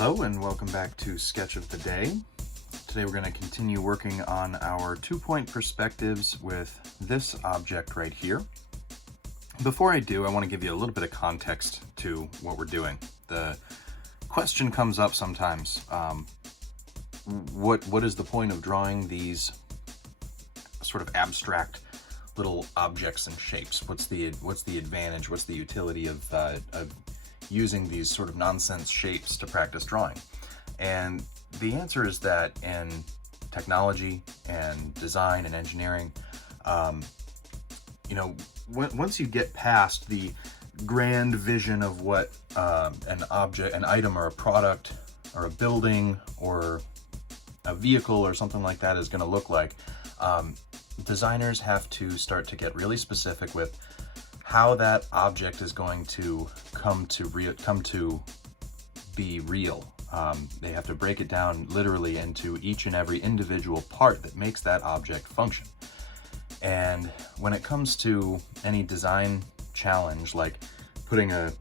Hello and welcome back to Sketch of the Day. Today we're going to continue working on our two-point perspectives with this object right here. Before I do, I want to give you a little bit of context to what we're doing. The question comes up sometimes, what is the point of drawing these sort of abstract little objects and shapes? What's the advantage? What's the utility of using these sort of nonsense shapes to practice drawing? And the answer is that in technology and design and engineering, once you get past the grand vision of what an object, an item or a product or a building or a vehicle or something like that is going to look like, designers have to start to get really specific with how that object is going to come to be real. They have to break it down literally into each and every individual part that makes that object function. And when it comes to any design challenge, like putting a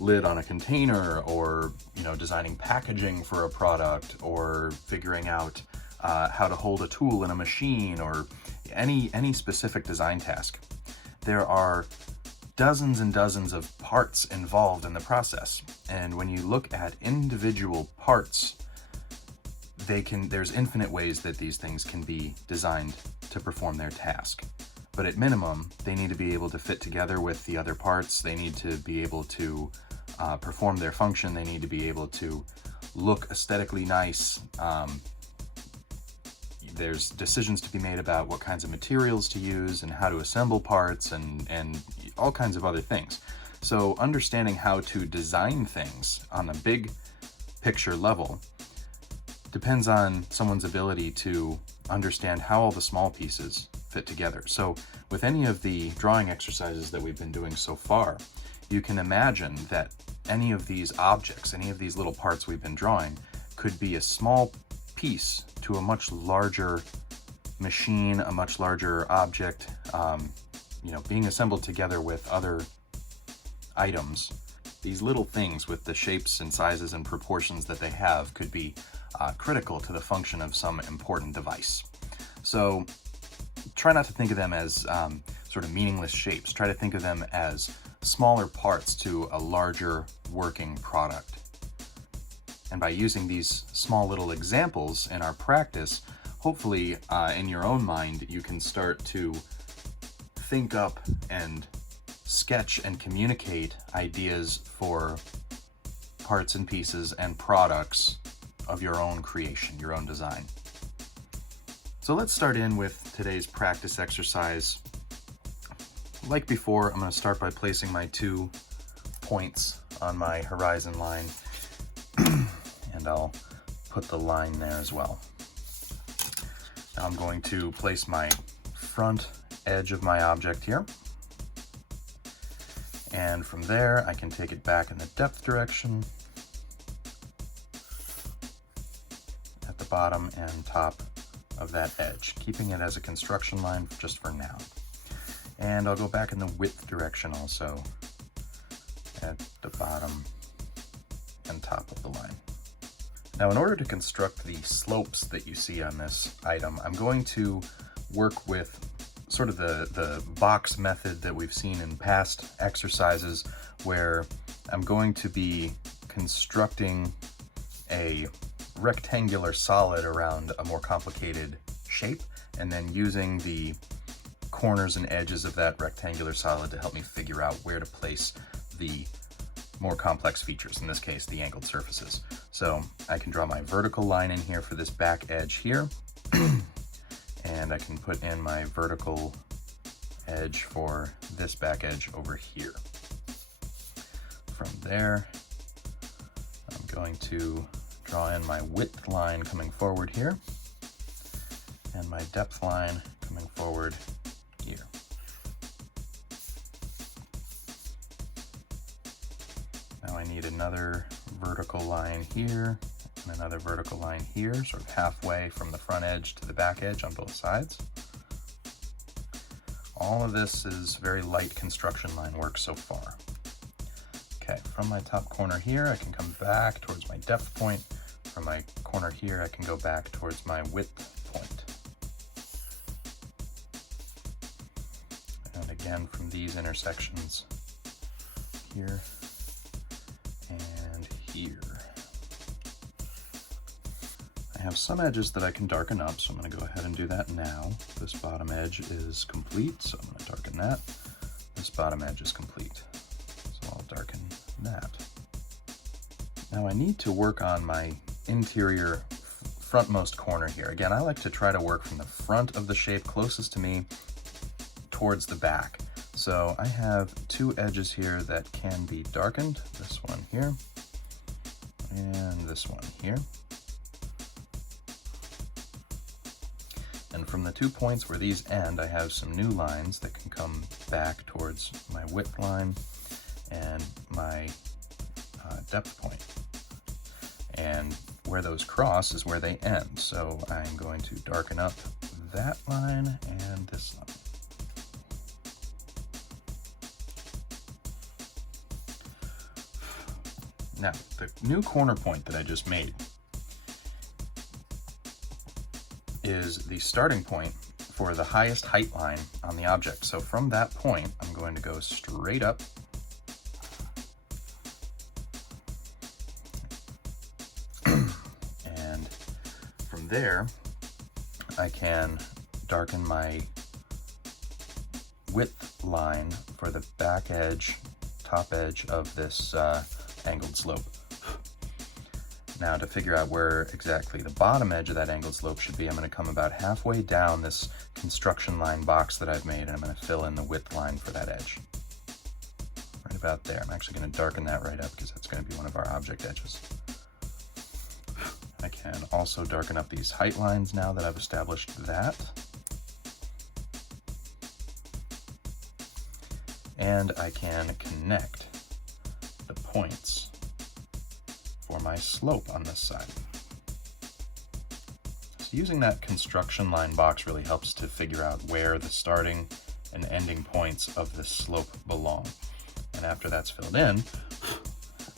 lid on a container, or designing packaging for a product, or figuring out how to hold a tool in a machine, or any specific design task, there are dozens and dozens of parts involved in the process. And when you look at individual parts, there's infinite ways that these things can be designed to perform their task. But at minimum, they need to be able to fit together with the other parts. They need to be able to perform their function. They need to be able to look aesthetically nice. There's decisions to be made about what kinds of materials to use and how to assemble parts and all kinds of other things. So understanding how to design things on a big picture level depends on someone's ability to understand how all the small pieces fit together. So with any of the drawing exercises that we've been doing so far, you can imagine that any of these objects, any of these little parts we've been drawing, could be a small piece to a much larger machine, a much larger object, being assembled together with other items. These little things with the shapes and sizes and proportions that they have could be critical to the function of some important device. So try not to think of them as sort of meaningless shapes. Try to think of them as smaller parts to a larger working product. And by using these small little examples in our practice, hopefully in your own mind, you can start to think up and sketch and communicate ideas for parts and pieces and products of your own creation, your own design. So let's start in with today's practice exercise. Like before, I'm going to start by placing my 2 points on my horizon line. And I'll put the line there as well. Now I'm going to place my front edge of my object here. And from there, I can take it back in the depth direction at the bottom and top of that edge, keeping it as a construction line just for now. And I'll go back in the width direction also at the bottom and top of the line. Now, in order to construct the slopes that you see on this item, I'm going to work with sort of the box method that we've seen in past exercises, where I'm going to be constructing a rectangular solid around a more complicated shape, and then using the corners and edges of that rectangular solid to help me figure out where to place the more complex features, in this case the angled surfaces. So I can draw my vertical line in here for this back edge here, and I can put in my vertical edge for this back edge over here. From there, I'm going to draw in my width line coming forward here, and my depth line coming forward here. Now I need another vertical line here and another vertical line here, sort of halfway from the front edge to the back edge on both sides. All of this is very light construction line work so far. Okay, from my top corner here, I can come back towards my depth point. From my corner here, I can go back towards my width point. And again, from these intersections here and here. I have some edges that I can darken up, so I'm going to go ahead and do that now. This bottom edge is complete, so I'm going to darken that. This bottom edge is complete, so I'll darken that. Now I need to work on my interior frontmost corner here. Again, I like to try to work from the front of the shape closest to me towards the back. So I have two edges here that can be darkened, this one here and this one here. And from the 2 points where these end, I have some new lines that can come back towards my width line and my depth point. And where those cross is where they end. So I'm going to darken up that line and this line. Now, the new corner point that I just made is the starting point for the highest height line on the object. So from that point, I'm going to go straight up and from there, I can darken my width line for the back edge, top edge of this angled slope. Now to figure out where exactly the bottom edge of that angled slope should be, I'm going to come about halfway down this construction line box that I've made, and I'm going to fill in the width line for that edge. Right about there. I'm actually going to darken that right up because that's going to be one of our object edges. I can also darken up these height lines now that I've established that. And I can connect the points for my slope on this side. So using that construction line box really helps to figure out where the starting and ending points of this slope belong. And after that's filled in,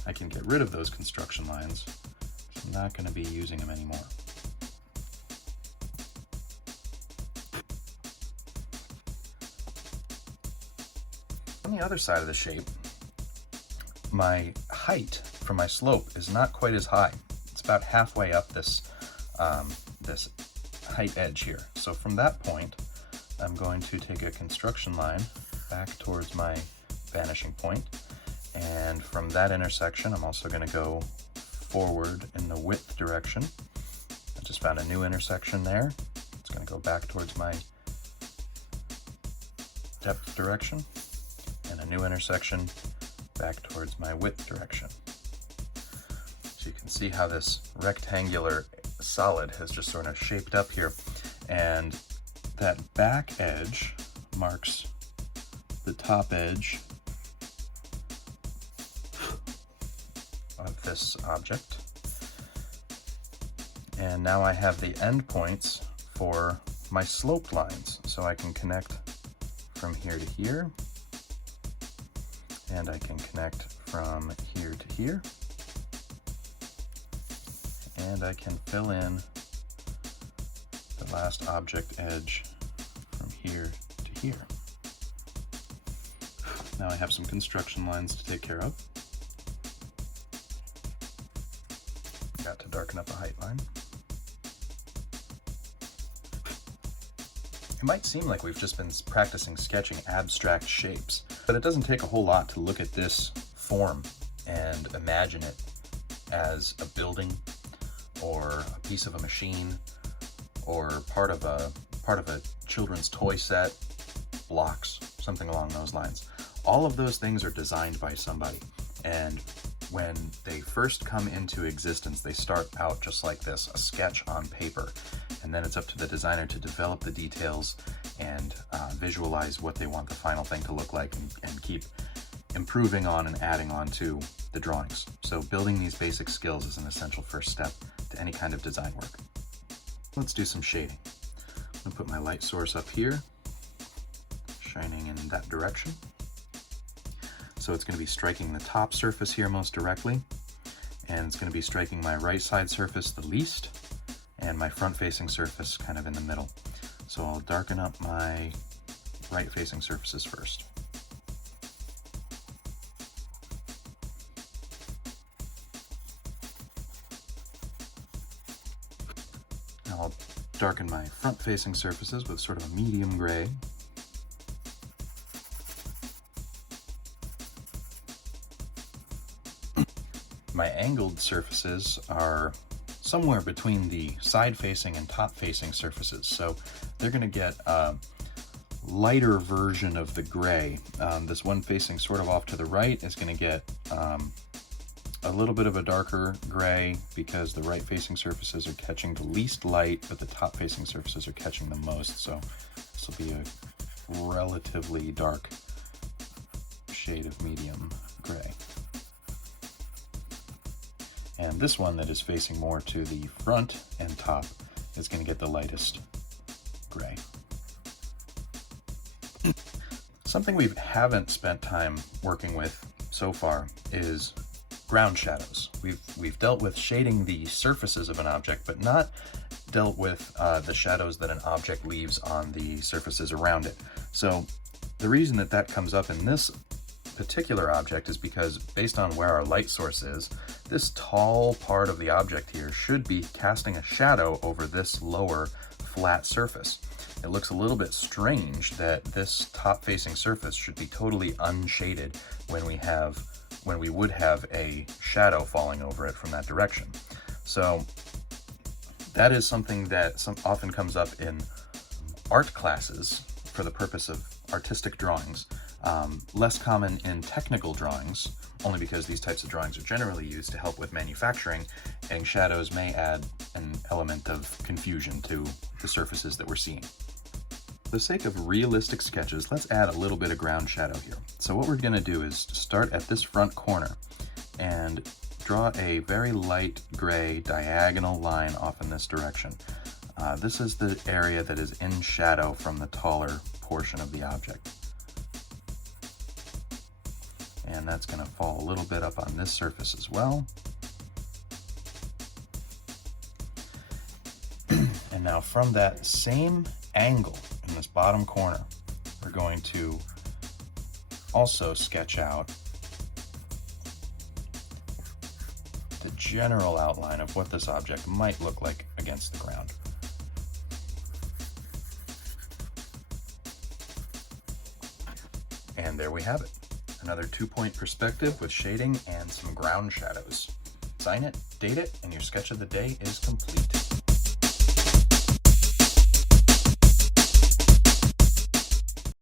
I can get rid of those construction lines. I'm not going to be using them anymore. On the other side of the shape, my height for my slope is not quite as high. It's about halfway up this, this height edge here. So from that point, I'm going to take a construction line back towards my vanishing point. And from that intersection, I'm also going to go forward in the width direction. I just found a new intersection there. It's going to go back towards my depth direction, and a new intersection back towards my width direction. So you can see how this rectangular solid has just sort of shaped up here, and that back edge marks the top edge of this object. And now I have the endpoints for my sloped lines, so I can connect from here to here, and I can connect from here to here, and I can fill in the last object edge from here to here. Now I have some construction lines to take care of. Got to darken up a height line. It might seem like we've just been practicing sketching abstract shapes, but it doesn't take a whole lot to look at this form and imagine it as a building or a piece of a machine or part of a children's toy set, blocks, something along those lines. All of those things are designed by somebody, and when they first come into existence, they start out just like this, a sketch on paper, and then it's up to the designer to develop the details and visualize what they want the final thing to look like, and keep improving on and adding on to the drawings. So building these basic skills is an essential first step to any kind of design work. Let's do some shading. I'm going to put my light source up here, shining in that direction. So it's going to be striking the top surface here most directly, and it's going to be striking my right side surface the least, and my front facing surface kind of in the middle. So I'll darken up my right facing surfaces first. Now I'll darken my front facing surfaces with sort of a medium gray. My angled surfaces are somewhere between the side-facing and top-facing surfaces, so they're going to get a lighter version of the gray. This one facing sort of off to the right is going to get a little bit of a darker gray because the right-facing surfaces are catching the least light, but the top-facing surfaces are catching the most, so this will be a relatively dark shade of medium gray. And this one that is facing more to the front and top is going to get the lightest gray. Something we haven't spent time working with so far is ground shadows. We've dealt with shading the surfaces of an object, but not dealt with the shadows that an object leaves on the surfaces around it. So the reason that that comes up in this particular object is because based on where our light source is, this tall part of the object here should be casting a shadow over this lower flat surface. It looks a little bit strange that this top facing surface should be totally unshaded when we would have a shadow falling over it from that direction. So that is something that often comes up in art classes for the purpose of artistic drawings. Less common in technical drawings, only because these types of drawings are generally used to help with manufacturing, and shadows may add an element of confusion to the surfaces that we're seeing. For the sake of realistic sketches, let's add a little bit of ground shadow here. So what we're going to do is start at this front corner and draw a very light gray diagonal line off in this direction. This is the area that is in shadow from the taller portion of the object. And that's going to fall a little bit up on this surface as well. And now from that same angle in this bottom corner, we're going to also sketch out the general outline of what this object might look like against the ground. And there we have it. Another 2-point perspective with shading and some ground shadows. Sign it, date it, and your sketch of the day is complete.